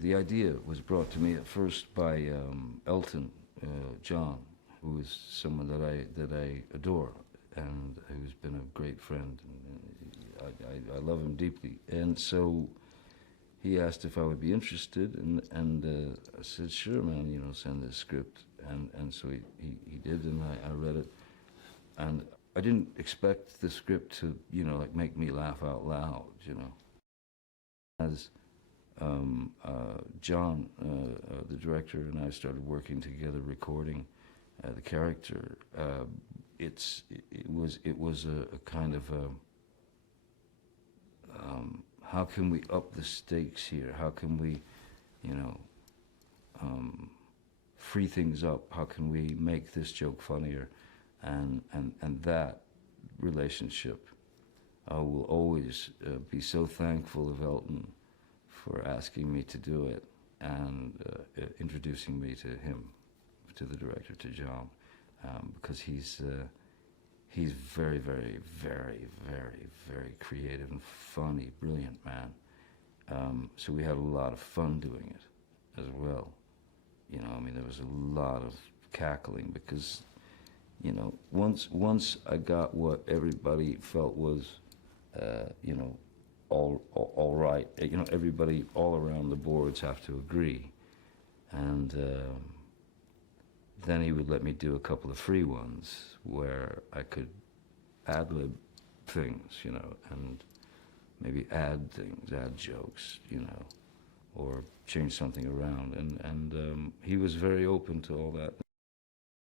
the idea was brought to me at first by Elton John, who is someone that I adore and who's been a great friend. And I love him deeply. And so he asked if I would be interested, and I said, sure, man, you know, send this script. And so he did, and I read it. And I didn't expect the script to, you know, like make me laugh out loud, you know. As John, the director, and I started working together, recording the character, it was a kind of a, how can we up the stakes here? How can we, you know, free things up? How can we make this joke funnier? And that relationship, I will always be so thankful of Elton for asking me to do it and introducing me to him, to the director, to John, because he's very, very, very, very, very creative and funny, brilliant man. So we had a lot of fun doing it as well. You know, I mean, there was a lot of cackling because, you know, once I got what everybody felt was, you know, all right. You know, everybody all around the boards have to agree, and then he would let me do a couple of free ones where I could ad-lib things, you know, and maybe add things, add jokes, you know, or change something around, and he was very open to all that.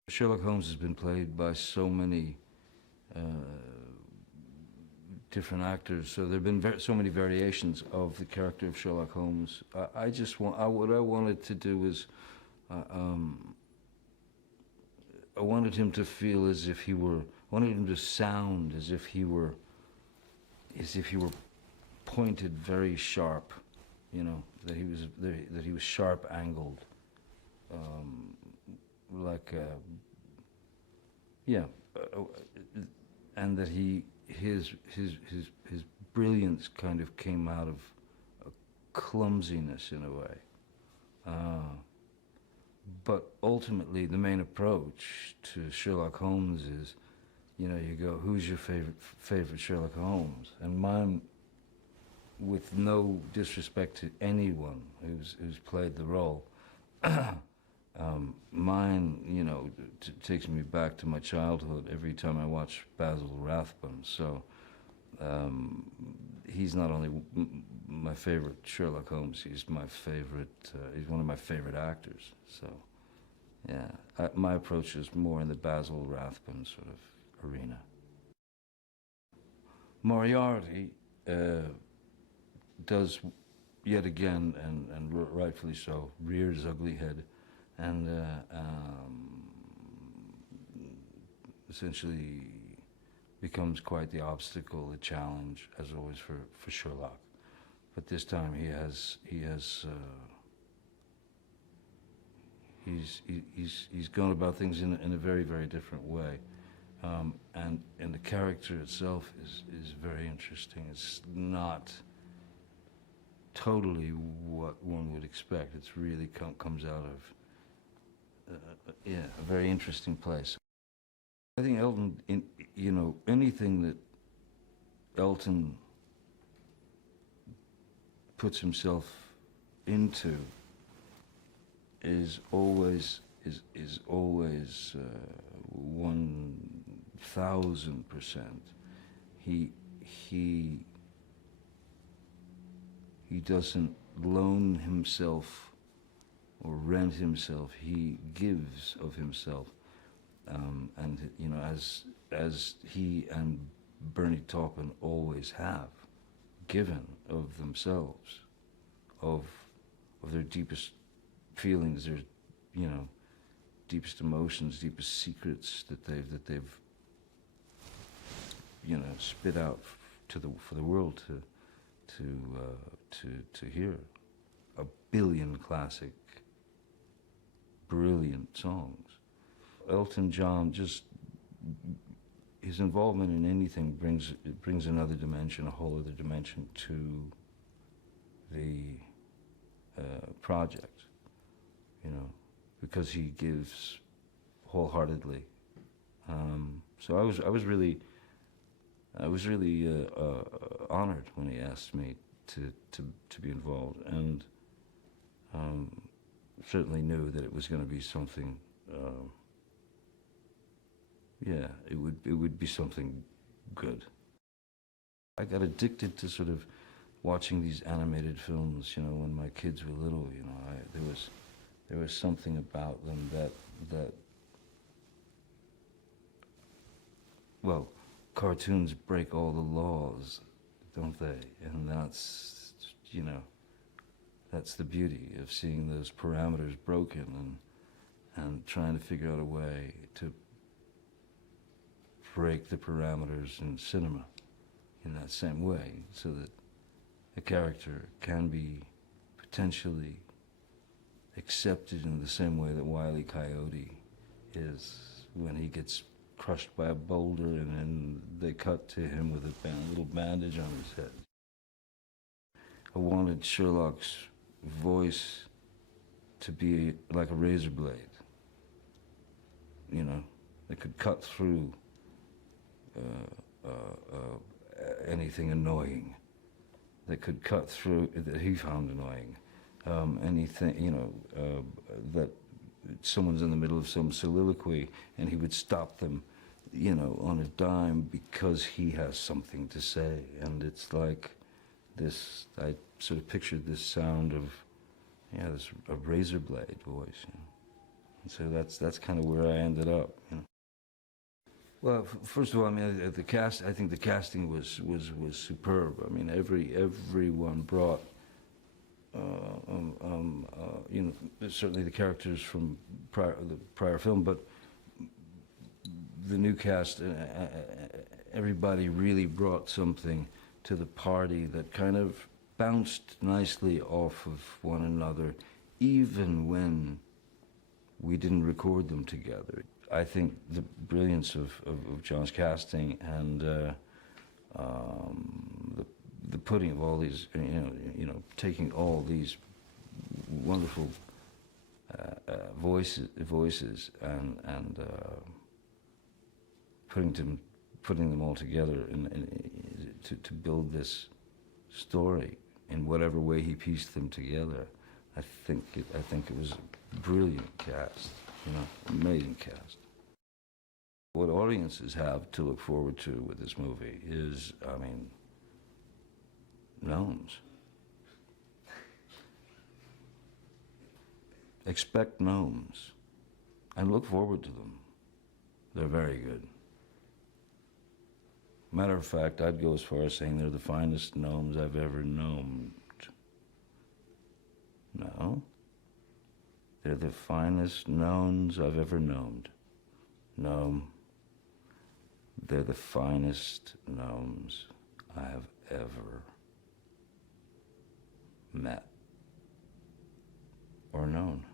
Sherlock Holmes has been played by so many different actors, so there have been so many variations of the character of Sherlock Holmes. I just what I wanted to do was, I wanted him to feel as if he were, I wanted him to sound as if he were pointed very sharp, you know, that he was sharp angled, like yeah, and that his brilliance kind of came out of a clumsiness in a way. But ultimately, the main approach to Sherlock Holmes is, you know, you go, who's your favorite Sherlock Holmes? And mine, with no disrespect to anyone who's played the role, mine, you know, takes me back to my childhood every time I watch Basil Rathbone. So he's not only my favorite Sherlock Holmes, he's my favorite, he's one of my favorite actors. So yeah, my approach is more in the Basil Rathbone sort of arena. Moriarty does yet again, and rightfully so, rear his ugly head, and essentially becomes quite the obstacle, the challenge, as always for Sherlock. But this time he's gone about things in a very, very different way, and the character itself is very interesting. It's not totally what one would expect. It's really comes out of a very interesting place. I think Elton, you know, anything that Elton puts himself into is always 1,000%. He doesn't loan himself or rent himself. He gives of himself, and you know, as he and Bernie Taupin always have given of themselves, of their deepest feelings, their, you know, deepest emotions, deepest secrets that they've you know, spit out for the world to hear. A billion classic, brilliant songs. Elton John, just his involvement in anything brings another dimension, a whole other dimension to the project, you know, because he gives wholeheartedly. So I was really honored when he asked me to be involved, and certainly knew that it was going to be something. Yeah, it would be something good. I got addicted to sort of watching these animated films, you know, when my kids were little. You know, there was something about them that well, cartoons break all the laws, don't they? And that's, you know, that's the beauty of seeing those parameters broken and trying to figure out a way to break the parameters in cinema in that same way, so that a character can be potentially accepted in the same way that Wile E. Coyote is when he gets crushed by a boulder and then they cut to him with a little bandage on his head. I wanted Sherlock's voice to be like a razor blade, you know, that could cut through anything annoying, that could cut through, that he found annoying, anything, you know, that someone's in the middle of some soliloquy and he would stop them, you know, on a dime because he has something to say. And it's like this, I sort of pictured this sound of, yeah, this a razor blade voice, you know. And so that's kind of where I ended up, you know. Well, first of all, I mean, I think the casting was superb. I mean, everyone brought, you know, certainly the characters from the prior film, but the new cast, everybody really brought something to the party that kind of bounced nicely off of one another, even when we didn't record them together. I think the brilliance of John's casting and the putting of all these, you know, taking all these wonderful voices and putting them all together to build this story in whatever way he pieced them together. I think it was a brilliant cast, you know, amazing cast. What audiences have to look forward to with this movie is, I mean, gnomes. Expect gnomes and look forward to them. They're very good. Matter of fact, I'd go as far as saying they're the finest gnomes I've ever known. No. They're the finest gnomes I've ever known. Gnome. They're the finest gnomes I have ever met or known.